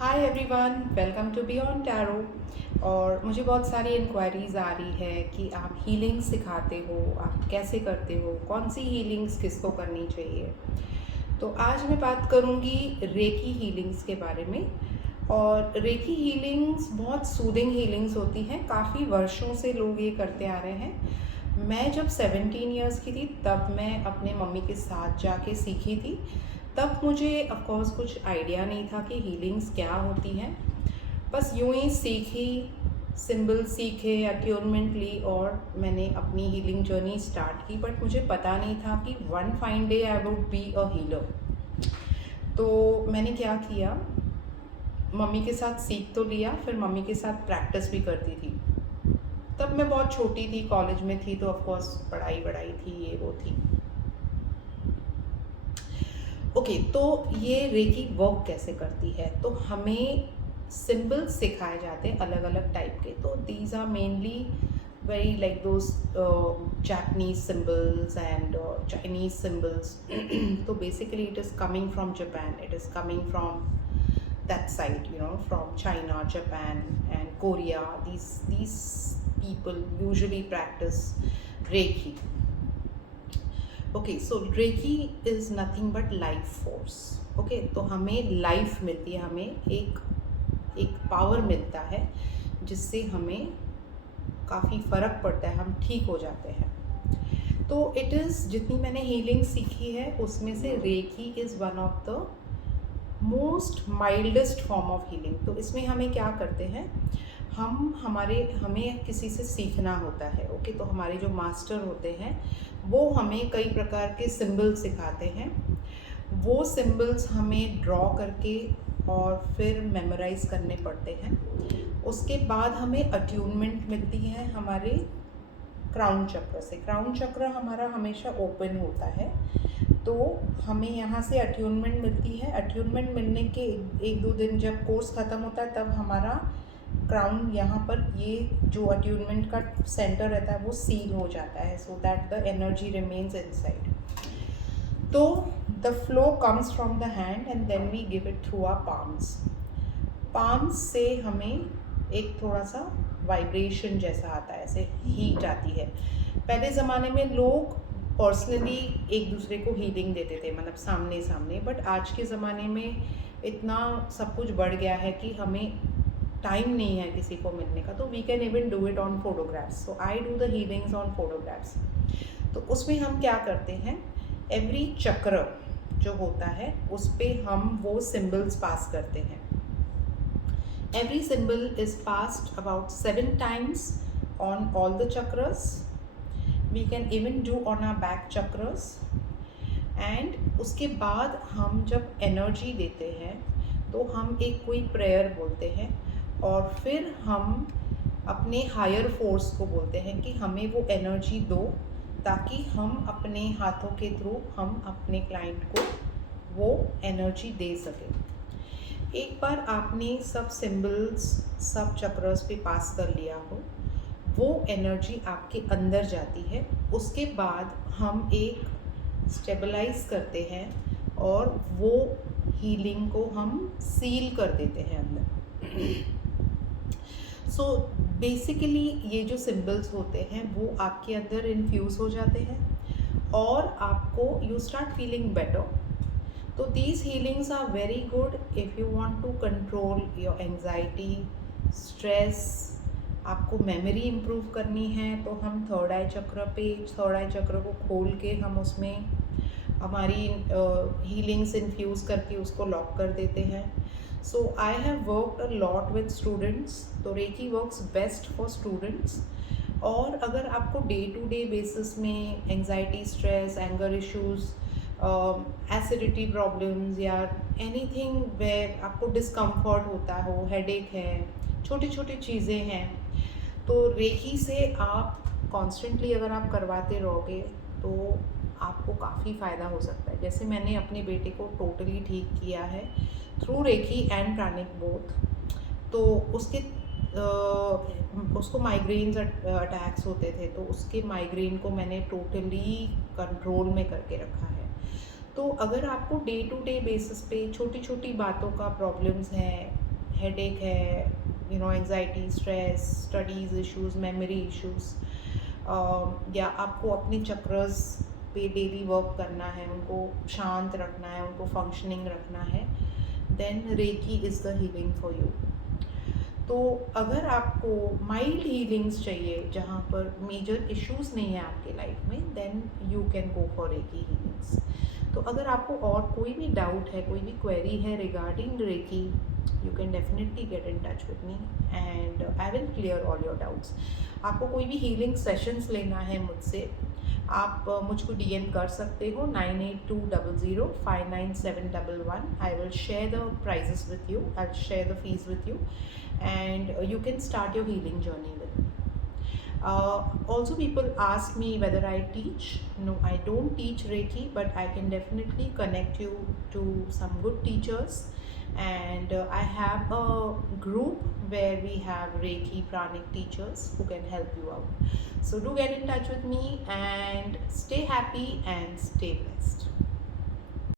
Hi everyone, welcome to Beyond Tarot. और मुझे बहुत सारी इंक्वायरीज आ रही है कि आप हीलिंग सिखाते हो, आप कैसे करते हो, कौन सी हीलिंग्स किसको करनी चाहिए। तो आज मैं बात करूँगी रेकी हीलिंग्स के बारे में। और रेकी हीलिंग्स बहुत सूदिंग हीलिंग्स होती हैं, काफ़ी वर्षों से लोग ये करते आ रहे हैं। मैं जब 17 ईयर्स की थी तब मैं अपने मम्मी के साथ जाके सीखी थी। तब मुझे ऑफकोर्स कुछ आइडिया नहीं था कि हीलिंग्स क्या होती हैं। बस यूं ही सीखी, सिंबल सीखे, अट्यूनमेंट ली और मैंने अपनी हीलिंग जर्नी स्टार्ट की। बट मुझे पता नहीं था कि one fine day I would be a healer. तो मैंने क्या किया, मम्मी के साथ सीख तो लिया, फिर मम्मी के साथ प्रैक्टिस भी करती थी। तब मैं बहुत छोटी थी, कॉलेज में थी, तो ऑफकोर्स पढ़ाई वढ़ाई थी, ये वो थी। ओके, तो ये रेकी वर्क कैसे करती है। तो हमें सिंबल्स सिखाए जाते हैं अलग अलग टाइप के। तो these are mainly very like those Japanese symbols and Chinese symbols. तो basically it is coming from Japan, it is coming from that side, from China, Japan, and Korea. These people usually practice Reiki. Okay, so Reiki is nothing but life force. Okay, तो हमें life मिलती है, हमें एक power मिलता है जिससे हमें काफ़ी फ़र्क पड़ता है, हम ठीक हो जाते हैं। तो इट इज़, जितनी मैंने हीलिंग सीखी है उसमें से Reiki is one of the most mildest form of healing. तो इसमें हमें क्या करते हैं, हमें किसी से सीखना होता है। ओके, तो हमारे जो मास्टर होते हैं वो हमें कई प्रकार के सिंबल्स सिखाते हैं। वो सिंबल्स हमें ड्रॉ करके और फिर मेमोराइज करने पड़ते हैं। उसके बाद हमें अट्यूनमेंट मिलती है हमारे क्राउन चक्र से। क्राउन चक्र हमारा हमेशा ओपन होता है, तो हमें यहाँ से अट्यूनमेंट मिलती है। अट्यूनमेंट मिलने के एक दो दिन जब कोर्स ख़त्म होता है तब हमारा क्राउन यहाँ पर, ये जो अट्यूनमेंट का सेंटर रहता है वो सील हो जाता है, so that the energy remains inside. तो the flow comes from the hand and then we give it through our palms. Palms से हमें एक थोड़ा सा वाइब्रेशन जैसा आता है, ऐसे हीट आती है। पहले ज़माने में लोग पर्सनली एक दूसरे को हीलिंग देते थे, मतलब सामने सामने। बट आज के ज़माने में इतना सब कुछ बढ़ गया है कि हमें टाइम नहीं है किसी को मिलने का, तो we can even do it on photographs. So I do the healings on photographs. तो उसमें हम क्या करते हैं, एवरी चक्र जो होता है उस पर हम वो सिम्बल्स पास करते हैं। Every symbol is passed about 7 times on all the chakras. We can even do on our back chakras. And उसके बाद हम जब एनर्जी देते हैं तो हम एक कोई प्रेयर बोलते हैं और फिर हम अपने हायर फोर्स को बोलते हैं कि हमें वो एनर्जी दो, ताकि हम अपने हाथों के थ्रू हम अपने क्लाइंट को वो एनर्जी दे सकें। एक बार आपने सब सिंबल्स सब चक्रस पे पास कर लिया हो, वो एनर्जी आपके अंदर जाती है। उसके बाद हम एक स्टेबलाइज करते हैं और वो हीलिंग को हम सील कर देते हैं अंदर। सो बेसिकली ये जो सिंबल्स होते हैं वो आपके अंदर इन्फ्यूज़ हो जाते हैं और आपको यू स्टार्ट फीलिंग बेटर। तो these healings are very good if you want to control your anxiety, stress। आपको मेमोरी इम्प्रूव करनी है तो हम थर्ड आई चक्र पे, थर्ड आई चक्र को खोल के हम उसमें हमारी हीलिंग्स इन्फ्यूज़ करके उसको लॉक कर देते हैं। So I have worked a lot with students. तो reiki works best for students. और अगर आपको डे टू डे बेसिस में anxiety, stress, anger issues, acidity problems या एनीथिंग वेयर आपको डिस्कम्फर्ट होता हो, हेडेक है, छोटी छोटी चीज़ें हैं, तो रेकी से आप कॉन्स्टेंटली अगर आप करवाते रहोगे तो आपको काफ़ी फ़ायदा हो सकता है। जैसे मैंने अपने बेटे को टोटली ठीक किया है through recce and pranic both. तो उसको माइग्रेन्स अटैक्स होते थे, तो उसके माइग्रेन को मैंने टोटली कंट्रोल में करके रखा है। तो अगर आपको डे टू डे बेसिस पे छोटी छोटी बातों का प्रॉब्लम्स हैं, हेडेक है, anxiety, stress, studies issues, memory issues, या आपको अपने चक्रस पे डेली वर्क करना है, उनको शांत रखना है, उनको फंक्शनिंग रखना है, then Reiki is the healing for you. तो अगर आपको माइल्ड हीलिंग्स चाहिए जहाँ पर मेजर इश्यूज नहीं है आपके लाइफ में, then you can go for Reiki healings. तो अगर आपको और कोई भी डाउट है, कोई भी क्वेरी है regarding Reiki, you can definitely get in touch with me and I will clear all your doubts. आपको कोई भी हीलिंग सेशंस लेना है मुझसे, आप मुझको डीएम कर सकते हो 9820059711। I will share the prices with you, I will share the fees with you, and you can start your healing journey with me. Also, people ask me whether I teach. No, I don't teach Reiki, but I can definitely connect you to some good teachers. And I have a group where we have Reiki pranic teachers who can help you out. So do get in touch with me and stay happy and stay blessed.